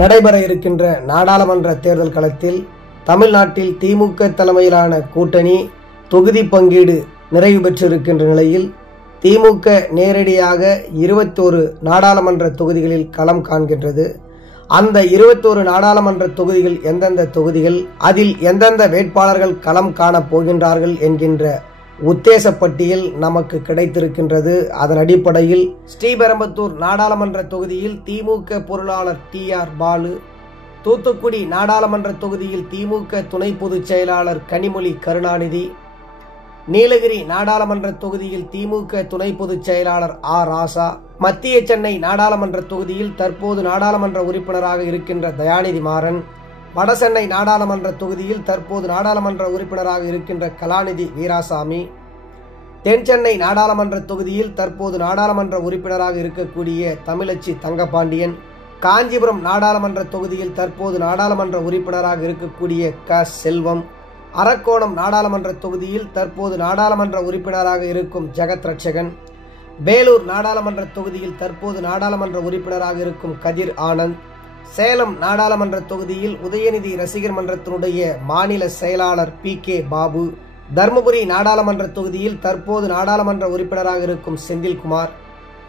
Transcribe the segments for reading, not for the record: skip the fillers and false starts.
நடைபெற இருக்கின்ற நாடாளுமன்ற தேர்தல் களத்தில் தமிழ்நாட்டில் திமுக தலைமையிலான கூட்டணி தொகுதி பங்கீடு நிறைவு பெற்றிருக்கின்ற நிலையில் திமுக நேரடியாக 21 நாடாளுமன்ற தொகுதிகளில் களம் காண்கின்றது. அந்த 21 நாடாளுமன்ற தொகுதிகள் எந்தெந்த தொகுதிகள், அதில் எந்தெந்த வேட்பாளர்கள் களம் காணப் போகின்றார்கள் என்கின்ற உத்தேச பட்டியல் நமக்கு கிடைத்திருக்கின்றது. அதன் அடிப்படையில் ஸ்ரீபெரும்புதூர் நாடாளுமன்ற தொகுதியில் திமுக பொருளாளர் TR பாலு, தூத்துக்குடி நாடாளுமன்ற தொகுதியில் திமுக துணை பொதுச் செயலாளர் கனிமொழி கருணாநிதி, நீலகிரி நாடாளுமன்ற தொகுதியில் திமுக துணை பொதுச் செயலாளர் ராசா, மத்திய சென்னை நாடாளுமன்ற தொகுதியில் தற்போது நாடாளுமன்ற உறுப்பினராக இருக்கின்ற தயாநிதி மாறன், வடசென்னை நாடாளுமன்ற தொகுதியில் தற்போது நாடாளுமன்ற உறுப்பினராக இருக்கின்ற கலாநிதி வீராசாமி, தென் சென்னை நாடாளுமன்ற தொகுதியில் தற்போது நாடாளுமன்ற உறுப்பினராக இருக்கக்கூடிய தமிழச்சி தங்கபாண்டியன், காஞ்சிபுரம் நாடாளுமன்ற தொகுதியில் தற்போது நாடாளுமன்ற உறுப்பினராக இருக்கக்கூடிய செல்வம், அரக்கோணம் நாடாளுமன்ற தொகுதியில் தற்போது நாடாளுமன்ற உறுப்பினராக இருக்கும் ஜெகத் ரட்சகன், வேலூர் நாடாளுமன்ற தொகுதியில் தற்போது நாடாளுமன்ற உறுப்பினராக இருக்கும் கதிர் ஆனந்த், சேலம் நாடாளுமன்ற தொகுதியில் உதயநிதி ரசிகர் மன்றத்தினுடைய மாநில செயலாளர் PK பாபு, தர்மபுரி நாடாளுமன்ற தொகுதியில் தற்போது நாடாளுமன்ற உறுப்பினராக இருக்கும் செந்தில்குமார்,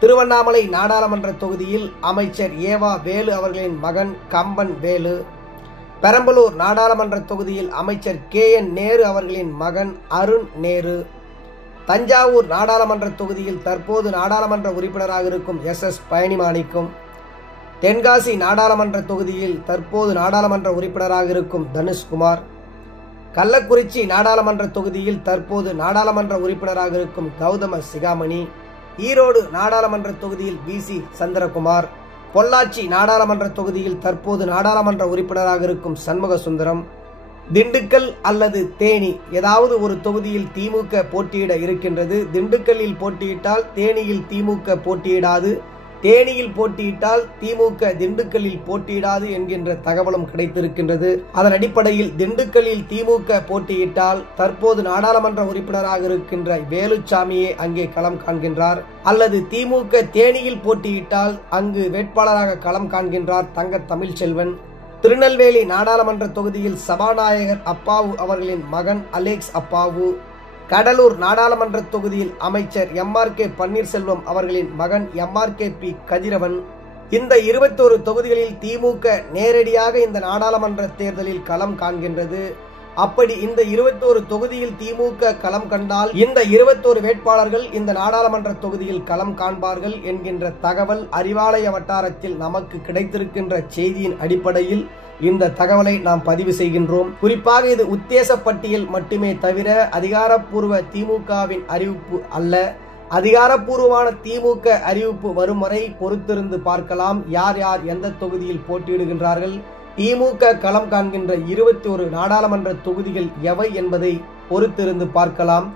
திருவண்ணாமலை நாடாளுமன்ற தொகுதியில் அமைச்சர் ஏவா வேலு அவர்களின் மகன் கம்பன் வேலு, பெரம்பலூர் நாடாளுமன்ற தொகுதியில் அமைச்சர் KN நேரு அவர்களின் மகன் அருண் நேரு, தஞ்சாவூர் நாடாளுமன்ற தொகுதியில் தற்போது நாடாளுமன்ற உறுப்பினராக இருக்கும் SS பழனிமாணிக்கம், தென்காசி நாடாளுமன்ற தொகுதியில் தற்போது நாடாளுமன்ற உறுப்பினராக இருக்கும் தனுஷ்குமார், கள்ளக்குறிச்சி நாடாளுமன்ற தொகுதியில் தற்போது நாடாளுமன்ற உறுப்பினராக இருக்கும் கௌதம சிகாமணி, ஈரோடு நாடாளுமன்ற தொகுதியில் BC சந்திரகுமார், பொள்ளாச்சி நாடாளுமன்ற தொகுதியில் தற்போது நாடாளுமன்ற உறுப்பினராக இருக்கும் சண்முக சுந்தரம், திண்டுக்கல் அல்லது தேனி ஏதாவது ஒரு தொகுதியில் திமுக போட்டியிட இருக்கின்றது. திண்டுக்கல்லில் போட்டியிட்டால் தேனியில் திமுக போட்டியிடாது, தேனியில் போட்டியிட்டால் திமுக திண்டுக்கல்லில் போட்டியிடாது என்கின்ற தகவலும் கிடைத்திருக்கின்றது. அதன் அடிப்படையில் திண்டுக்கல்லில் திமுக போட்டியிட்டால் தற்போது நாடாளுமன்ற உறுப்பினராக இருக்கின்ற வேலுச்சாமியே அங்கே களம் காண்கின்றார். அல்லது திமுக தேனியில் போட்டியிட்டால் அங்கு வேட்பாளராக களம் காண்கின்றார் தங்க தமிழ்ச்செல்வன். திருநெல்வேலி நாடாளுமன்ற தொகுதியில் சபாநாயகர் அப்பாவு அவர்களின் மகன் அலெக்ஸ் அப்பாவு, கடலூர் நாடாளுமன்ற தொகுதியில் அமைச்சர் MRK பன்னீர்செல்வம் அவர்களின் மகன் MRKP கதிரவன். இந்த 21 தொகுதிகளில் திமுக நேரடியாக இந்த நாடாளுமன்ற தேர்தலில் களம் காண்கின்றது. அப்படி இந்த 21 தொகுதியில் திமுக களம் கண்டால் இந்த 21 வேட்பாளர்கள் இந்த நாடாளுமன்ற தொகுதியில் களம் காண்பார்கள் என்கின்ற தகவல் அறிவாலய வட்டாரத்தில் நமக்கு கிடைத்திருக்கின்ற செய்தியின் அடிப்படையில் இந்த தகவலை நாம் பதிவு செய்கின்றோம். குறிப்பாக இது உத்தேச பட்டியல் மட்டுமே தவிர அதிகாரப்பூர்வ திமுகவின் அறிவிப்பு அல்ல. அதிகாரப்பூர்வமான திமுக அறிவிப்பு வரும் வரை பொறுத்திருந்து பார்க்கலாம். யார் யார் எந்த தொகுதியில் போட்டியிடுகின்றார்கள், திமுக களம் காண்கின்ற 21 நாடாளுமன்ற தொகுதிகள் எவை என்பதை பொறுத்திருந்து பார்க்கலாம்.